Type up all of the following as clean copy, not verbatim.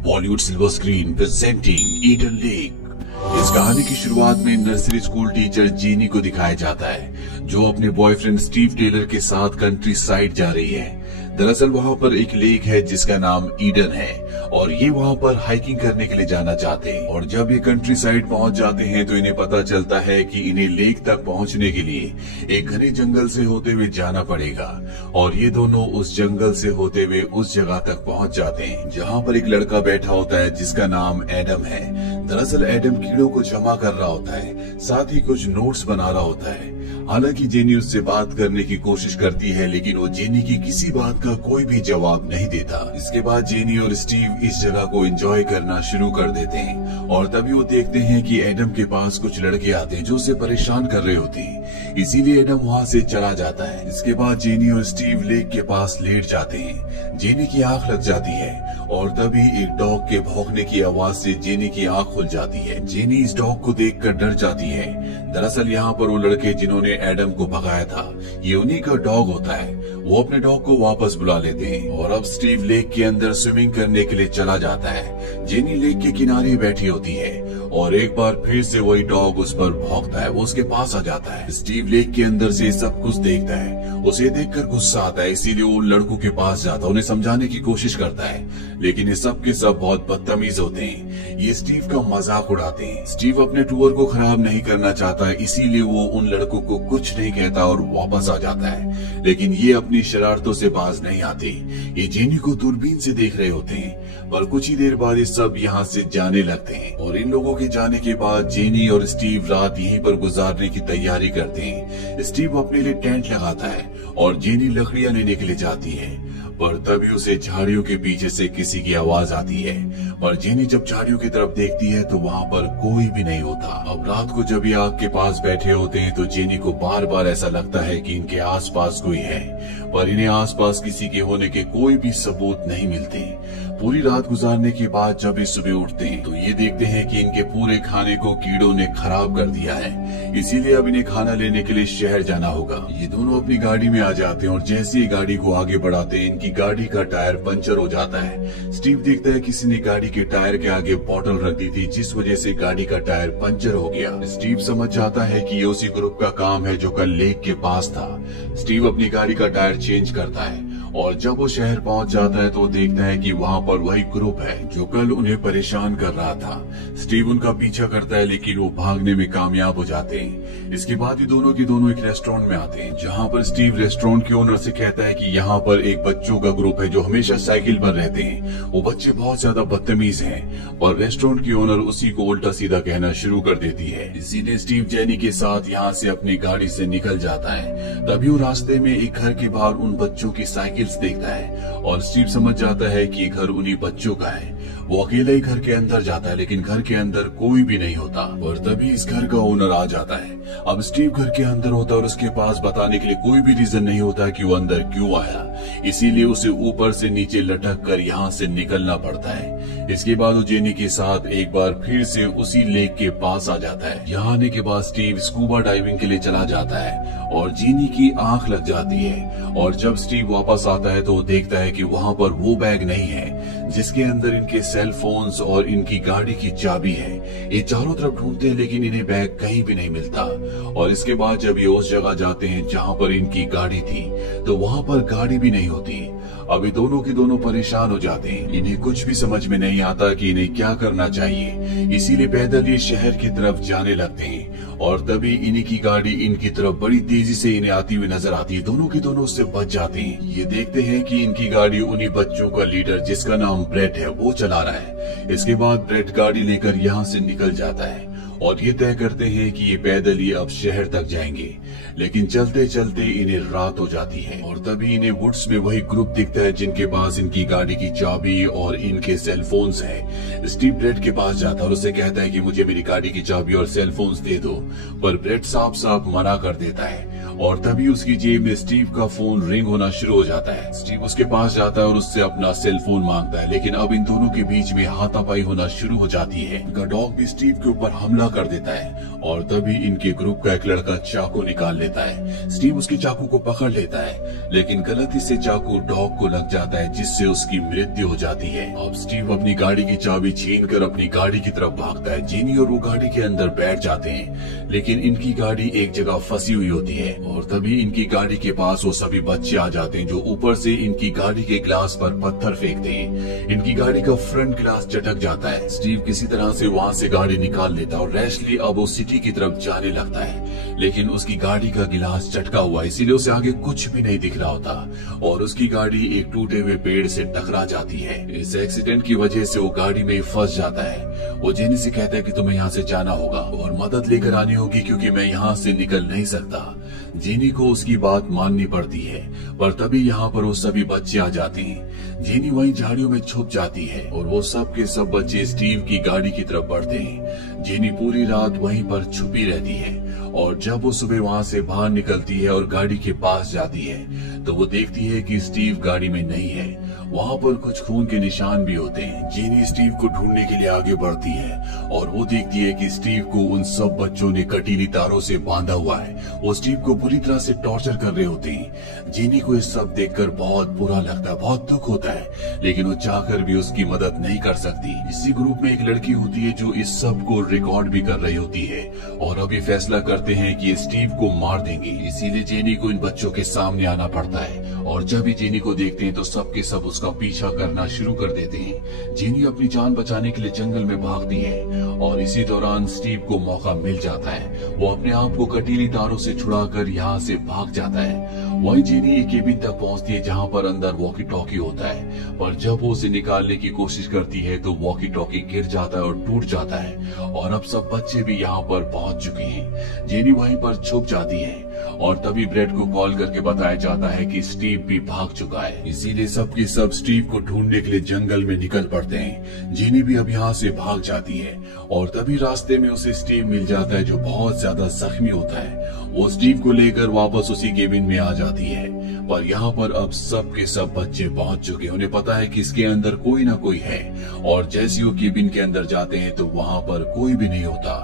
Bollywood silver screen presenting Eden lake. इस कहानी की शुरुआत में नर्सरी स्कूल टीचर जीनी को दिखाया जाता है, जो अपने बॉयफ्रेंड स्टीव टेलर के साथ कंट्री साइड जा रही है। दरअसल वहाँ पर एक लेक है जिसका नाम ईडन है और ये वहाँ पर हाइकिंग करने के लिए जाना चाहते हैं। और जब ये कंट्री साइड पहुँच जाते हैं तो इन्हें पता चलता है कि इन्हें लेक तक पहुँचने के लिए एक घने जंगल से होते हुए जाना पड़ेगा। और ये दोनों उस जंगल से होते हुए उस जगह तक पहुँच जाते हैं जहाँ पर एक लड़का बैठा होता है जिसका नाम एडम है। दरअसल एडम कीड़ों को जमा कर रहा होता है, साथ ही कुछ नोट्स बना रहा होता है। हालांकि जेनी उससे बात करने की कोशिश करती है, लेकिन वो जेनी की किसी बात का कोई भी जवाब नहीं देता। इसके बाद जेनी और स्टीव इस जगह को एंजॉय करना शुरू कर देते हैं और तभी वो देखते हैं कि एडम के पास कुछ लड़के आते हैं जो उसे परेशान कर रहे होते हैं, इसीलिए एडम वहाँ से चला जाता है। इसके बाद जेनी और स्टीव लेक के पास लेट जाते हैं। जेनी की आंख लग जाती है और तभी एक डॉग के भौंकने की आवाज से जेनी की आंख खुल जाती है। जेनी इस डॉग को देखकर डर जाती है। दरअसल यहाँ पर वो लड़के जिन्होंने एडम को भगाया था, ये उन्हीं का डॉग होता है। वो अपने डॉग को वापस बुला लेते हैं और अब स्टीव लेक के अंदर स्विमिंग करने के लिए चला जाता है। जेनी लेक के किनारे बैठी होती है और एक बार फिर से वही डॉग उस पर भौंकता है। वो उसके पास आ जाता है। स्टीव लेक के अंदर से सब कुछ देखता है। उसे देखकर गुस्सा आता है, इसीलिए वो लड़कों के पास जाता है, उन्हें समझाने की कोशिश करता है, लेकिन ये सब के सब बहुत बदतमीज होते हैं। ये स्टीव का मजाक उड़ाते हैं। स्टीव अपने टूर को खराब नहीं करना चाहता, इसीलिए वो उन लड़कों को कुछ नहीं कहता और वापस आ जाता है। लेकिन ये अपनी शरारतों से बाज नहीं आते। ये जेनी को दूरबीन से देख रहे होते हैं, पर कुछ ही देर बाद ये सब यहाँ से जाने लगते हैं। और इन लोगों के जाने के बाद जेनी और स्टीव रात यहीं पर गुजारने की तैयारी करते हैं। स्टीव अपने लिए टेंट लगाता है और जेनी लकड़ियां लेने के लिए जाती है, पर तभी उसे झाड़ियों के पीछे से किसी की आवाज आती है। पर जेनी जब झाड़ियों की तरफ देखती है तो वहाँ पर कोई भी नहीं होता। अब रात को जब ये आग के पास बैठे होते हैं तो जेनी को बार बार ऐसा लगता है कि इनके आसपास कोई है, पर इन्हें आसपास किसी के होने के कोई भी सबूत नहीं मिलते। पूरी रात गुजारने के बाद जब ये सुबह उठते हैं तो ये देखते हैं कि इनके पूरे खाने को कीड़ों ने खराब कर दिया है, इसीलिए अब इन्हें खाना लेने के लिए शहर जाना होगा। ये दोनों अपनी गाड़ी में आ जाते हैं और जैसे ही गाड़ी को आगे बढ़ाते हैं इनकी गाड़ी का टायर पंचर हो जाता है। स्टीव देखता है किसी ने गाड़ी के टायर के आगे बोतल रख दी थी, जिस वजह से गाड़ी का टायर पंचर हो गया। स्टीव समझ जाता है कि ये उसी ग्रुप का काम है जो कल लेक के पास था। स्टीव अपनी गाड़ी का टायर चेंज करता है और जब वो शहर पहुंच जाता है तो देखता है कि वहाँ पर वही ग्रुप है जो कल उन्हें परेशान कर रहा था। स्टीव उनका पीछा करता है, लेकिन वो भागने में कामयाब हो जाते हैं। इसके बाद ये दोनों की दोनों एक रेस्टोरेंट में आते हैं, जहाँ पर स्टीव रेस्टोरेंट के ओनर से कहता है कि यहाँ पर एक बच्चों का ग्रुप है जो हमेशा साइकिल पर रहते हैं। वो बच्चे बहुत ज्यादा बदतमीज हैं और रेस्टोरेंट की ओनर उसी को उल्टा सीधा कहना शुरू कर देती है। इसीलिए स्टीव जेनी के साथ यहाँ से अपनी गाड़ी से निकल जाता है। तभी वो रास्ते में एक घर के बाहर उन बच्चों की साइकिल देखता है और स्टीव समझ जाता है कि घर उन्हीं बच्चों का है। वो अकेला ही घर के अंदर जाता है, लेकिन घर के अंदर कोई भी नहीं होता। और तभी इस घर का ओनर आ जाता है। अब स्टीव घर के अंदर होता है और उसके पास बताने के लिए कोई भी रीजन नहीं होता कि वो अंदर क्यों आया, इसीलिए उसे ऊपर से नीचे लटक कर यहाँ से निकलना पड़ता है। इसके बाद वो जेनी के साथ एक बार फिर से उसी लेक के पास आ जाता है। यहाँ आने के बाद स्टीव स्कूबा डाइविंग के लिए चला जाता है और जेनी की आंख लग जाती है। और जब स्टीव वापस आता है तो वो देखता है कि वहाँ पर वो बैग नहीं है जिसके अंदर इनके सेल फोन्स और इनकी गाड़ी की चाबी है। ये चारों तरफ ढूंढते हैं, लेकिन इन्हें बैग कहीं भी नहीं मिलता। और इसके बाद जब ये उस जगह जाते हैं जहाँ पर इनकी गाड़ी थी तो वहाँ पर गाड़ी भी नहीं होती। अभी दोनों के दोनों परेशान हो जाते हैं। इन्हें कुछ भी समझ में नहीं आता कि इन्हें क्या करना चाहिए, इसीलिए पैदल ये शहर की तरफ जाने लगते हैं। और तभी इन्हीं की गाड़ी इनकी तरफ बड़ी तेजी से इन्हें आती हुई नजर आती है। दोनों के दोनों उससे बच जाते हैं। ये देखते हैं कि इनकी गाड़ी उन्हीं बच्चों का लीडर जिसका नाम ब्रेट है वो चला रहा है। इसके बाद ब्रेट गाड़ी लेकर यहाँ से निकल जाता है और ये तय करते हैं कि ये पैदल ही अब शहर तक जाएंगे। लेकिन चलते चलते इन्हें रात हो जाती है और तभी इन्हें वुड्स में वही ग्रुप दिखता है जिनके पास इनकी गाड़ी की चाबी और इनके सेल फोन्स हैं। स्टीव ब्रेट के पास जाता है और उसे कहता है कि मुझे मेरी गाड़ी की चाबी और सेल फोन्स दे दो, पर ब्रेट साफ साफ मना कर देता है और तभी उसकी जेब में स्टीव का फोन रिंग होना शुरू हो जाता है। स्टीव उसके पास जाता है और उससे अपना सेल फोन मांगता है, लेकिन अब इन दोनों के बीच में हाथापाई होना शुरू हो जाती है। इनका डॉग भी स्टीव के ऊपर हमला कर देता है और तभी इनके ग्रुप का एक लड़का चाकू निकाल लेता है। स्टीव उसके चाकू को पकड़ लेता है, लेकिन गलती से चाकू डॉग को लग जाता है, जिससे उसकी मृत्यु हो जाती है। अब स्टीव अपनी गाड़ी की चाबी छीनकर अपनी गाड़ी की तरफ भागता है। जेनी और वो गाड़ी के अंदर बैठ जाते हैं, लेकिन इनकी गाड़ी एक जगह फंसी हुई होती है और तभी इनकी गाड़ी के पास वो सभी बच्चे आ जाते हैं, जो ऊपर से इनकी गाड़ी के ग्लास पर पत्थर फेंकते हैं। इनकी गाड़ी का फ्रंट ग्लास चटक जाता है। स्टीव किसी तरह से वहाँ से गाड़ी निकाल लेता है और रैशली अब वो सिटी की तरफ जाने लगता है, लेकिन उसकी गाड़ी का गिलास चटका हुआ, इसीलिए उसे आगे कुछ भी नहीं दिख रहा होता और उसकी गाड़ी एक टूटे हुए पेड़ से टकरा जाती है। इस एक्सीडेंट की वजह से वो गाड़ी में फंस जाता है। वो जेनी से कहता है कि तुम्हें यहाँ से जाना होगा और मदद लेकर आनी होगी, क्योंकि मैं यहाँ से निकल नहीं सकता। जेनी को उसकी बात माननी पड़ती है, पर तभी यहाँ पर वो सभी बच्चे आ जाते हैं। जेनी वहीं झाड़ियों में छुप जाती है और वो सब के सब बच्चे स्टीव की गाड़ी की तरफ बढ़ते हैं। जेनी पूरी रात वहीं पर छुपी रहती है और जब वो सुबह वहाँ से बाहर निकलती है और गाड़ी के पास जाती है तो वो देखती है कि स्टीव गाड़ी में नहीं है। वहाँ पर कुछ खून के निशान भी होते हैं। जेनी स्टीव को ढूंढने के लिए आगे बढ़ती है और वो देखती है कि स्टीव को उन सब बच्चों ने कटीली तारों से बांधा हुआ है। वो स्टीव को बुरी तरह से टॉर्चर कर रहे होते हैं। जेनी को ये सब देखकर बहुत बुरा लगता है, बहुत दुख होता है, लेकिन वो चाहकर भी उसकी मदद नहीं कर सकती। इसी ग्रुप में एक लड़की होती है जो इस सब को रिकॉर्ड भी कर रही होती है और अभी फैसला करते हैं कि स्टीव को मार देंगे। इसीलिए जेनी को इन बच्चों के सामने आना पड़ता है और जब भी जेनी को देखते हैं तो सब के सब उसका पीछा करना शुरू कर देते हैं। जेनी अपनी जान बचाने के लिए जंगल में भागती है और इसी दौरान स्टीव को मौका मिल जाता है। वो अपने आप को कटीली तारों से छुड़ाकर यहाँ से भाग जाता है। वहीं जेनी एक केबिन तक पहुंचती है जहाँ पर अंदर वॉकी टॉकी होता है, पर जब वो उसे निकालने की कोशिश करती है तो वॉकी टॉकी गिर जाता है और टूट जाता है और अब सब बच्चे भी यहाँ पर पहुंच चुके हैं। जेनी वहीं पर छुप जाती है और तभी ब्रेड को कॉल करके बताया जाता है कि स्टीव भी भाग चुका है। इसीलिए सबके सब स्टीव को ढूंढने के लिए जंगल में निकल पड़ते हैं। जेनी भी अब यहाँ से भाग जाती है और तभी रास्ते में उसे स्टीव मिल जाता है, जो बहुत ज्यादा जख्मी होता है। वो स्टीव को लेकर वापस उसी केबिन में आ जाती है, पर यहाँ पर अब सब के सब बच्चे पहुंच चुके हैं। उन्हें पता है कि इसके अंदर कोई ना कोई है और जैसे वो केबिन के अंदर जाते हैं तो वहाँ पर कोई भी नहीं होता।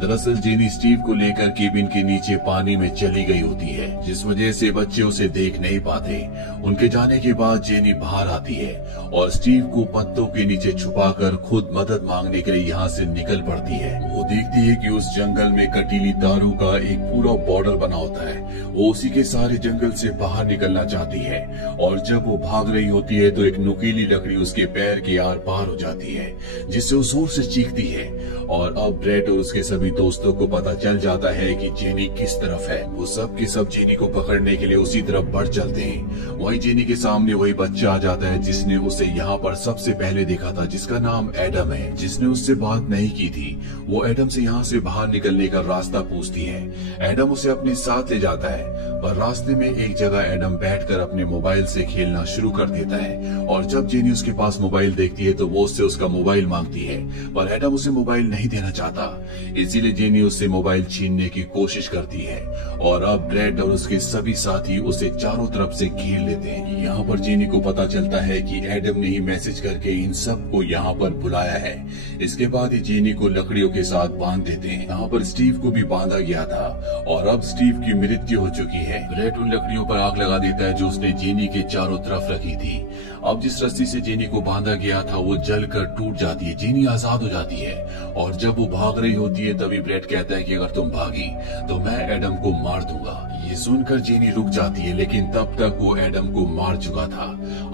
दरअसल जेनी स्टीव को लेकर केबिन के नीचे पानी में चली गई होती है, जिस वजह से बच्चे उसे देख नहीं पाते। उनके जाने के बाद जेनी बाहर आती है और स्टीव को पत्तों के नीचे छुपाकर खुद मदद मांगने के लिए यहाँ से निकल पड़ती है। वो देखती है कि उस जंगल में कटीली तारों का एक पूरा बॉर्डर बना होता है। वो उसी के सारे जंगल से बाहर निकलना चाहती है और जब वो भाग रही होती है तो एक नुकीली लकड़ी उसके पैर के आर पार हो जाती है, जिससे वो जोर से चीखती है और अब ब्रेड और उसके सभी दोस्तों को पता चल जाता है कि जेनी किस तरफ है। वो सब के सब जेनी को पकड़ने के लिए उसी तरफ बढ़ चलते हैं। वही जेनी के सामने वही बच्चा आ जाता है जिसने उसे यहाँ पर सबसे पहले देखा था, जिसका नाम एडम है, जिसने उससे बात नहीं की थी। वो एडम से यहाँ से बाहर निकलने का रास्ता पूछती है। एडम उसे अपने साथ ले जाता है, पर रास्ते में एक जगह एडम बैठकर अपने मोबाइल से खेलना शुरू कर देता है और जब जेनी उसके पास मोबाइल देखती है तो वो उससे उसका मोबाइल मांगती है, पर एडम उसे मोबाइल नहीं देना चाहता। इसीलिए जेनी उससे मोबाइल छीनने की कोशिश करती है और अब ब्रेड और उसके सभी साथी उसे चारों तरफ से घेर लेते हैं। यहाँ पर जेनी को पता चलता है कि एडम ने ही मैसेज करके इन सब को यहाँ पर बुलाया है। इसके बाद ही जेनी को लकड़ियों के साथ बांध देते हैं। यहाँ पर स्टीव को भी बांधा गया था और अब स्टीव की मृत्यु हो चुकी है। ब्रेड उन लकड़ियों पर आग लगा देता है जो उसने जेनी के चारों तरफ रखी थी। अब जिस रस्सी से जेनी को बांधा गया था वो जलकर टूट जाती है। जेनी आजाद हो जाती है और जब वो भाग रही होती है तभी ब्रेड कहता है कि अगर तुम भागी तो मैं एडम को मार दूंगा। ये सुनकर जेनी रुक जाती है, लेकिन तब तक वो एडम को मार चुका था।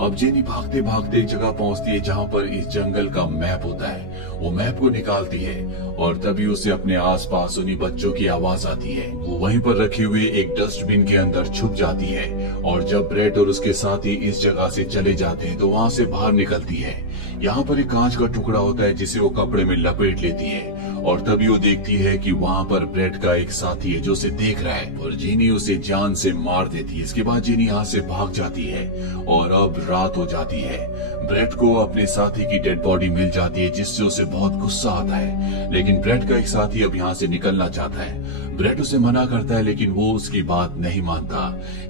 अब जेनी भागते भागते एक जगह पहुंचती है जहाँ पर इस जंगल का मैप होता है। वो मैप को निकालती है और तभी उसे अपने आसपास उन्हीं बच्चों की आवाज आती है। वो वहीं पर रखे हुए एक डस्टबिन के अंदर छुप जाती है और जब ब्रेड और उसके साथी इस जगह से चले जाते हैं तो वहाँ से बाहर निकलती है। यहाँ पर एक कांच का टुकड़ा होता है जिसे वो कपड़े में लपेट लेती है और तभी वो देखती है कि वहाँ पर ब्रेड का एक साथी है जो उसे देख रहा है और जेनी उसे जान से मार देती है। इसके बाद जेनी यहाँ से भाग जाती है और अब रात हो जाती है। ब्रेड को अपने साथी की डेड बॉडी मिल जाती है जिससे उसे बहुत गुस्सा आता है, लेकिन ब्रेड का एक साथी अब यहाँ से निकलना चाहता है। ब्रेड उसे मना करता है लेकिन वो उसकी बात नहीं मानता,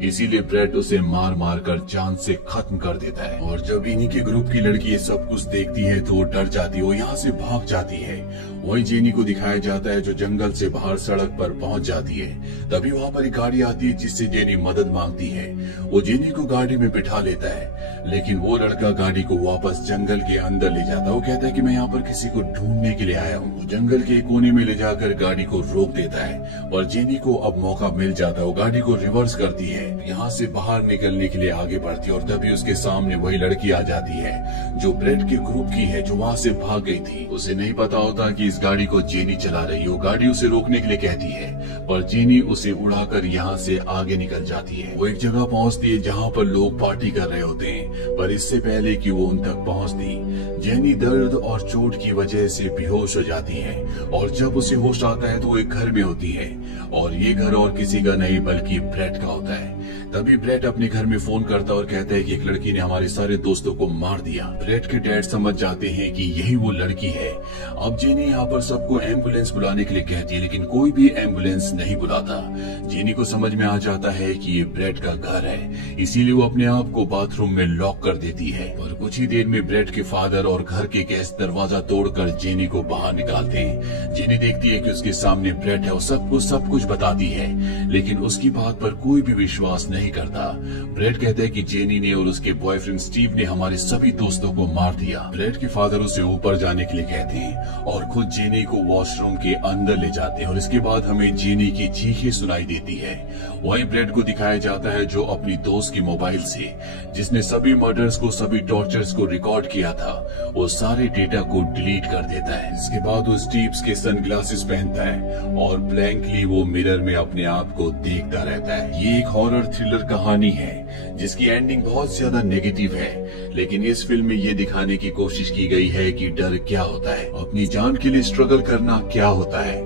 इसीलिए ब्रेड उसे मार मार कर जान से खत्म कर देता है। और जब इन्हीं के ग्रुप की लड़की ये सब कुछ देखती है तो वो डर जाती है, वो यहाँ से भाग जाती है। वही जेनी को दिखाया जाता है जो जंगल से बाहर सड़क पर पहुंच जाती है। तभी वहाँ पर एक गाड़ी आती है जिससे जेनी मदद मांगती है। वो जेनी को गाड़ी में बिठा लेता है, लेकिन वो लड़का गाड़ी को वापस जंगल के अंदर ले जाता है। वो कहता है कि मैं यहाँ पर किसी को ढूंढने के लिए आया हूँ। वो जंगल के कोने में ले जाकर गाड़ी को रोक देता है और जेनी को अब मौका मिल जाता है। वो गाड़ी को रिवर्स करती है, यहाँ से बाहर निकलने के लिए आगे बढ़ती है और तभी उसके सामने वही लड़की आ जाती है जो ब्रेड के ग्रुप की है, जो वहाँ से भाग गई थी। उसे नहीं पता होता कि इस गाड़ी को जेनी चला रही है। वो गाड़ी उसे रोकने के लिए कहती है पर जेनी उसे उड़ाकर यहाँ से आगे निकल जाती है। वो एक जगह पहुँचती है जहाँ पर लोग पार्टी कर रहे होते हैं, पर इससे पहले कि वो उन तक पहुँचती जेनी दर्द और चोट की वजह से बेहोश हो जाती है। और जब उसे होश आता है तो वो एक घर में होती है और ये घर और किसी का नहीं बल्कि ब्रेड का होता है। तभी ब्रेड अपने घर में फोन करता है और कहता है कि एक लड़की ने हमारे सारे दोस्तों को मार दिया। ब्रेड के डैड समझ जाते हैं कि यही वो लड़की है। अब जेनी यहाँ पर सबको एम्बुलेंस बुलाने के लिए कहती है, लेकिन कोई भी एम्बुलेंस नहीं बुलाता। जेनी को समझ में आ जाता है कि ये ब्रेड का घर है, इसीलिए वो अपने आप को बाथरूम में लॉक कर देती है। और कुछ ही देर में ब्रेड के फादर और घर के गेस्ट दरवाजा तोड़कर जेनी को बाहर निकालते हैं। जेनी देखती है कि उसके सामने ब्रेड है और सब कुछ बताती है, लेकिन उसकी बात पर कोई भी विश्वास नहीं करता। ब्रेड कहता है कि जेनी ने और उसके बॉयफ्रेंड स्टीव ने हमारे सभी दोस्तों को मार दिया। ब्रेड के फादर उसे ऊपर जाने के लिए कहते हैं और खुद जेनी को वॉशरूम के अंदर ले जाते हैं और इसके बाद हमें जेनी की चीखें सुनाई देती है। वही ब्रेड को दिखाया जाता है जो अपनी दोस्त की मोबाइल से, जिसने सभी मर्डर्स को, सभी टॉर्चर्स को रिकॉर्ड किया था, वो सारे डेटा को डिलीट कर देता है। इसके बाद वो स्टीव्स के सनग्लासेस पहनता है और ब्लैंकली वो मिरर में अपने आप को देखता रहता है। ये एक हॉरर थ्रिलर कहानी है जिसकी एंडिंग बहुत ज्यादा नेगेटिव है, लेकिन इस फिल्म में ये दिखाने की कोशिश की गई है कि डर क्या होता है, अपनी जान के लिए स्ट्रगल करना क्या होता है।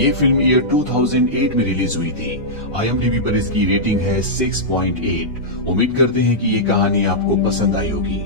ये फिल्म ईयर 2008 में रिलीज हुई थी। IMDb पर इसकी रेटिंग है 6.8। उम्मीद करते हैं कि ये कहानी आपको पसंद आई होगी।